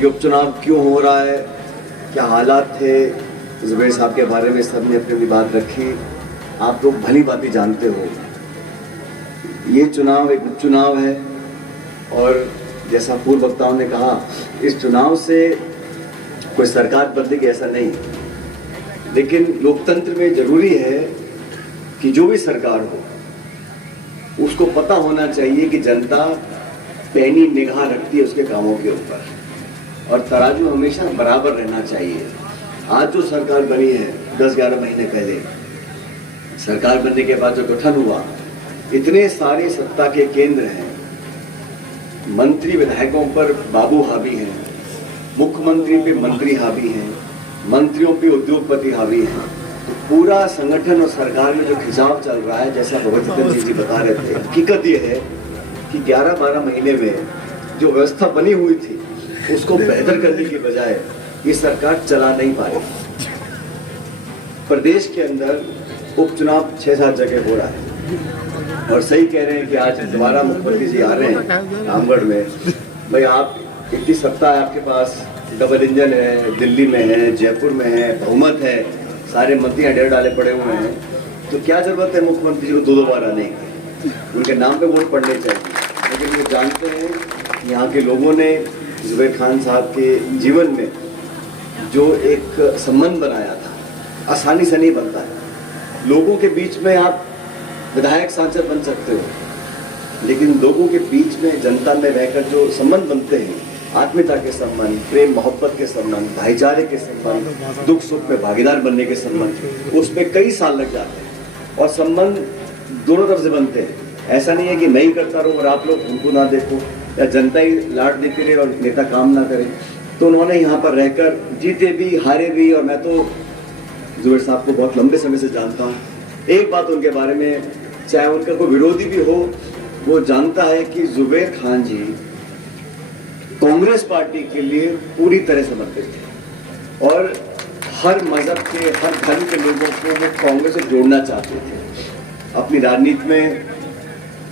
ये उपचुनाव क्यों हो रहा है, क्या हालात थे, जुबैर साहब के बारे में सबने अपनी अपनी बात रखी। आप लोग भली बात जानते हो ये चुनाव एक उपचुनाव है और जैसा पूर्व वक्ताओं ने कहा इस चुनाव से कोई सरकार बदलेगी ऐसा नहीं, लेकिन लोकतंत्र में जरूरी है कि जो भी सरकार हो उसको पता होना चाहिए कि जनता पैनी निगाह रखती है उसके कामों के ऊपर और तराजू हमेशा बराबर रहना चाहिए। आज जो सरकार बनी है 10-11 महीने पहले सरकार बनने के बाद जो गठन हुआ, इतने सारे सत्ता के केंद्र हैं, मंत्री विधायकों पर बाबू हावी हैं, मुख्यमंत्री पे मंत्री हावी हैं, मंत्रियों पे उद्योगपति हावी हैं। तो पूरा संगठन और सरकार में जो खिंचाव चल रहा है, जैसा भगवत जी बता रहे थे, हकीकत ये है कि 11-12 महीने में जो व्यवस्था बनी हुई थी उसको बेहतर करने की बजाय ये सरकार चला नहीं पाई। प्रदेश के अंदर उपचुनाव 6-7 जगह हो रहा है और सही कह रहे हैं कि आज दोबारा मुख्यमंत्री जी आ रहे हैं रामगढ़ में। भाई आप इतनी सत्ता है आपके पास, डबल इंजन है, दिल्ली में है, जयपुर में है, बहुमत है, सारे मंत्री अडेर डाले पड़े हुए हैं, तो क्या जरूरत है मुख्यमंत्री जी को 2-2 बार आने की? उनके नाम पे वोट पड़ने चाहिए। लेकिन वो जानते हैं कि यहाँ के लोगों ने जुबैर खान साहब के जीवन में जो एक संबंध बनाया था, आसानी से नहीं बनता है। लोगों के बीच में आप विधायक सांसद बन सकते हो, लेकिन लोगों के बीच में जनता में रहकर जो संबंध बनते हैं, आत्मीयता के संबंध, प्रेम मोहब्बत के संबंध, भाईचारे के संबंध, दुख सुख में भागीदार बनने के संबंध, उसमें कई साल लग जाते हैं और संबंध दोनों तरफ से बनते हैं। ऐसा नहीं है कि मैं ही करता रहूं और आप लोग उनको ना देखो या जनता ही लाड देती रहे और नेता काम ना करे। तो उन्होंने यहाँ पर रहकर जीते भी हारे भी, और मैं तो जुबैर साहब को बहुत लंबे समय से जानता हूँ। एक बात उनके बारे में, चाहे उनका कोई विरोधी भी हो, वो जानता है कि जुबैर खान जी कांग्रेस पार्टी के लिए पूरी तरह समर्पित थे और हर मजहब के, हर धर्म के लोगों को वो कांग्रेस से जोड़ना चाहते थे। अपनी राजनीति में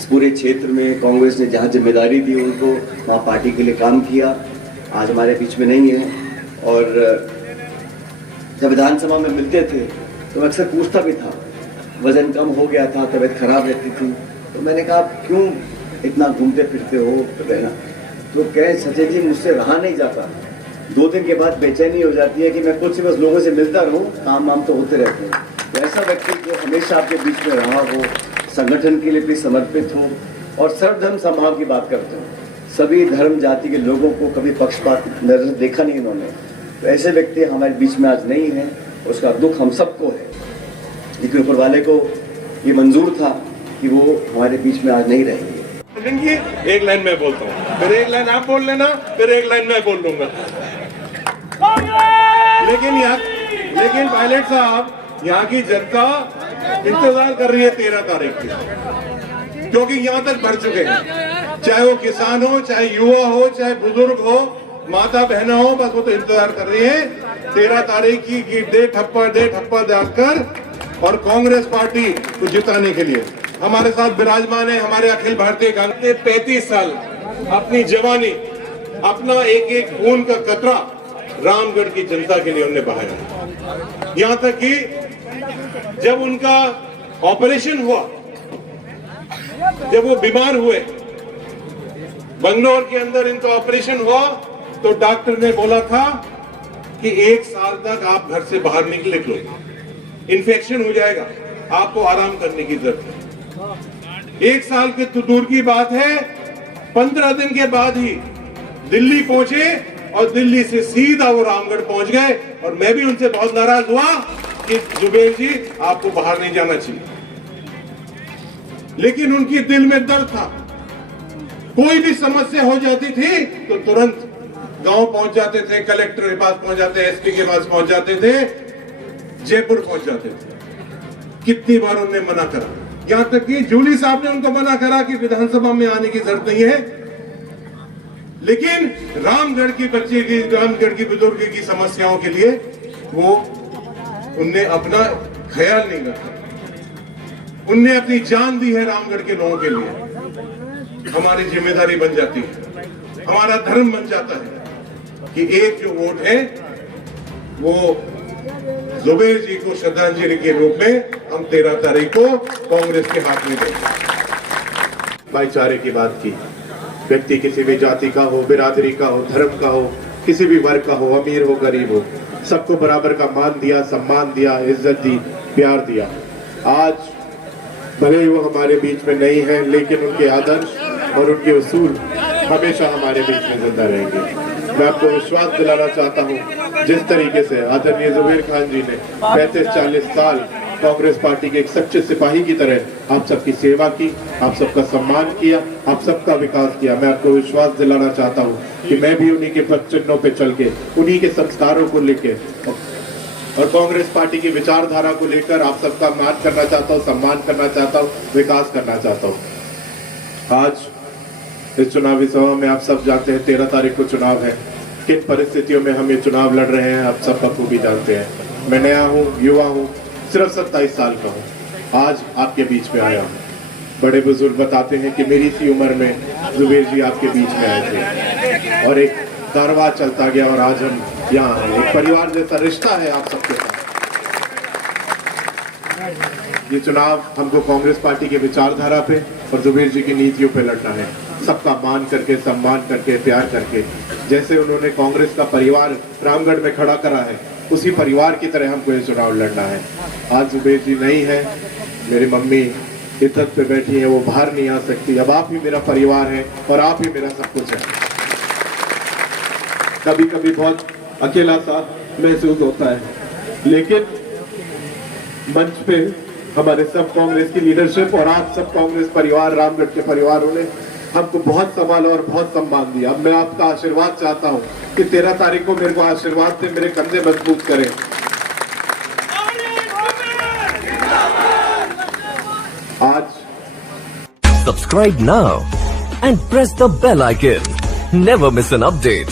पूरे क्षेत्र में कांग्रेस ने जहाँ जिम्मेदारी दी उनको, वहाँ पार्टी के लिए काम किया। आज हमारे बीच में नहीं है और जब विधानसभा में मिलते थे तो मैं अक्सर पूछता भी था, वजन कम हो गया था, तबीयत खराब रहती थी, तो मैंने कहा क्यों इतना घूमते फिरते हो रहना? तो कहे सचे जी मुझसे रहा नहीं जाता, 2 दिन के बाद बेचैनी हो जाती है कि मैं कुछ बस लोगों से मिलता रहूं, काम वाम तो होते रहते हैं। तो ऐसा व्यक्ति जो हमेशा आपके बीच में रहा हो, संगठन के लिए भी समर्पित हो और सर्वधर्म समभाव की बात करते हो, सभी धर्म जाति के लोगों को कभी पक्षपात नजर देखा नहीं इन्होंने, तो ऐसे व्यक्ति हमारे बीच में आज नहीं है। उसका दुख हम सबको है, लेकिन ऊपर वाले को ये मंजूर था कि वो हमारे बीच में आज नहीं रहेंगे। एक लाइन मैं बोलता हूँ, फिर एक लाइन आप बोल लेना, फिर एक लाइन मैं बोल लूंगा। लेकिन पायलट साहब, यहाँ की जनता इंतजार कर रही है 13 तारीख की, क्योंकि यहाँ तक बढ़ चुके हैं, चाहे वो किसान हो, चाहे युवा हो, चाहे बुजुर्ग हो, माता बहना हो, बस वो तो इंतजार कर रही है 13 तारीख की दे ठप्पा डालकर और कांग्रेस पार्टी को जिताने के लिए। हमारे साथ विराजमान है हमारे अखिल भारतीय कांग्रेस, 35 साल अपनी जवानी, अपना एक एक खून का कतरा रामगढ़ की जनता के लिए उन्होंने बहाया। यहाँ तक कि जब उनका ऑपरेशन हुआ, जब वो बीमार हुए, बंगलौर के अंदर इनका ऑपरेशन हुआ, तो डॉक्टर ने बोला था कि 1 साल तक आप घर से बाहर निकले, इन्फेक्शन हो जाएगा, आपको आराम करने की जरूरत है। 1 साल के तो दूर की बात है, 15 दिन के बाद ही दिल्ली पहुंचे और दिल्ली से सीधा वो रामगढ़ पहुंच गए। और मैं भी उनसे बहुत नाराज हुआ कि जुबैर जी आपको बाहर नहीं जाना चाहिए, लेकिन उनकी दिल में दर्द था। कोई भी समस्या हो जाती थी तो तुरंत गांव पहुंच जाते थे, कलेक्टर के पास पहुंच जाते, एसपी के पास पहुंच जाते थे, जयपुर पहुंच जाते थे। कितनी बार उन्होंने मना करा, यहां तक कि जूली साहब ने उनको मना करा कि विधानसभा में आने की जरूरत नहीं है, लेकिन रामगढ़ की बच्चे की, रामगढ़ की बुजुर्ग की समस्याओं के लिए वो उनने अपना ख्याल नहीं रखा, उनने अपनी जान दी है रामगढ़ के लोगों के लिए। हमारी जिम्मेदारी बन जाती है, हमारा धर्म बन जाता है कि एक जो वोट है वो जुबेर जी को श्रद्धांजलि के रूप में हम 13 तारीख को कांग्रेस के हाथ में देंगे। भाईचारे की बात की, व्यक्ति किसी भी जाति का हो, बिरादरी का हो, धर्म का हो, किसी भी वर्ग का हो, अमीर हो, गरीब हो, सबको बराबर का मान दिया, सम्मान दिया, इज्जत दी, प्यार दिया। आज भले ही वो हमारे बीच में नहीं है, लेकिन उनके आदर्श और उनके उसूल हमेशा हमारे बीच में जिंदा रहेंगे। मैं आपको विश्वास दिलाना चाहता हूँ, जिस तरीके से आदरणीय जुबेर खान जी ने 35-40 साल कांग्रेस पार्टी के एक सच्चे सिपाही की तरह आप सबकी सेवा की, आप सबका सम्मान किया, आप सबका विकास किया। मैं आपको विश्वास दिलाना चाहता हूँ कि मैं भी उन्हीं के पथ चिन्हों पे चल के, उन्हीं के संस्कारों को लेके और कांग्रेस पार्टी की विचारधारा को लेकर आप सबका मान करना चाहता हूँ, सम्मान करना चाहता हूँ, विकास करना चाहता हूँ। आज इस चुनावी सभा में आप सब जानते हैं 13 तारीख को चुनाव है। किन परिस्थितियों में हम ये चुनाव लड़ रहे हैं आप सब बखूबी जानते हैं। मैं नया हूँ, युवा हूँ, सिर्फ 27 साल का हूँ, आज आपके बीच में आया हूँ। बड़े बुजुर्ग बताते हैं कि मेरी सी उम्र में जुबेर जी आपके बीच में आए थे और एक दरबार चलता गया और आज हम यहाँ हैं। एक परिवार जैसा रिश्ता है आप सबके साथ। ये चुनाव हमको कांग्रेस पार्टी के विचारधारा पे और जुबेर जी की नीतियों पे लड़ना है, सबका मान करके, सम्मान करके, प्यार करके। जैसे उन्होंने कांग्रेस का परिवार रामगढ़ में खड़ा करा है, उसी परिवार की तरह हमको ये चुनाव लड़ना है। आज जुबेर जी नहीं है, मेरी मम्मी इज्जत पे बैठी है, वो बाहर नहीं आ सकती। अब आप ही मेरा परिवार है और आप ही मेरा सब कुछ है। कभी कभी बहुत अकेला सा महसूस होता है, लेकिन मंच पे हमारे सब कांग्रेस की लीडरशिप और आप सब कांग्रेस परिवार, रामगढ़ के परिवारों ने हमको बहुत संभाला और बहुत सम्मान दिया। अब मैं आपका आशीर्वाद चाहता हूँ कि 13 तारीख को मेरे को आशीर्वाद से मेरे कंधे मजबूत करें। आज Subscribe now and press the bell icon. Never miss an update.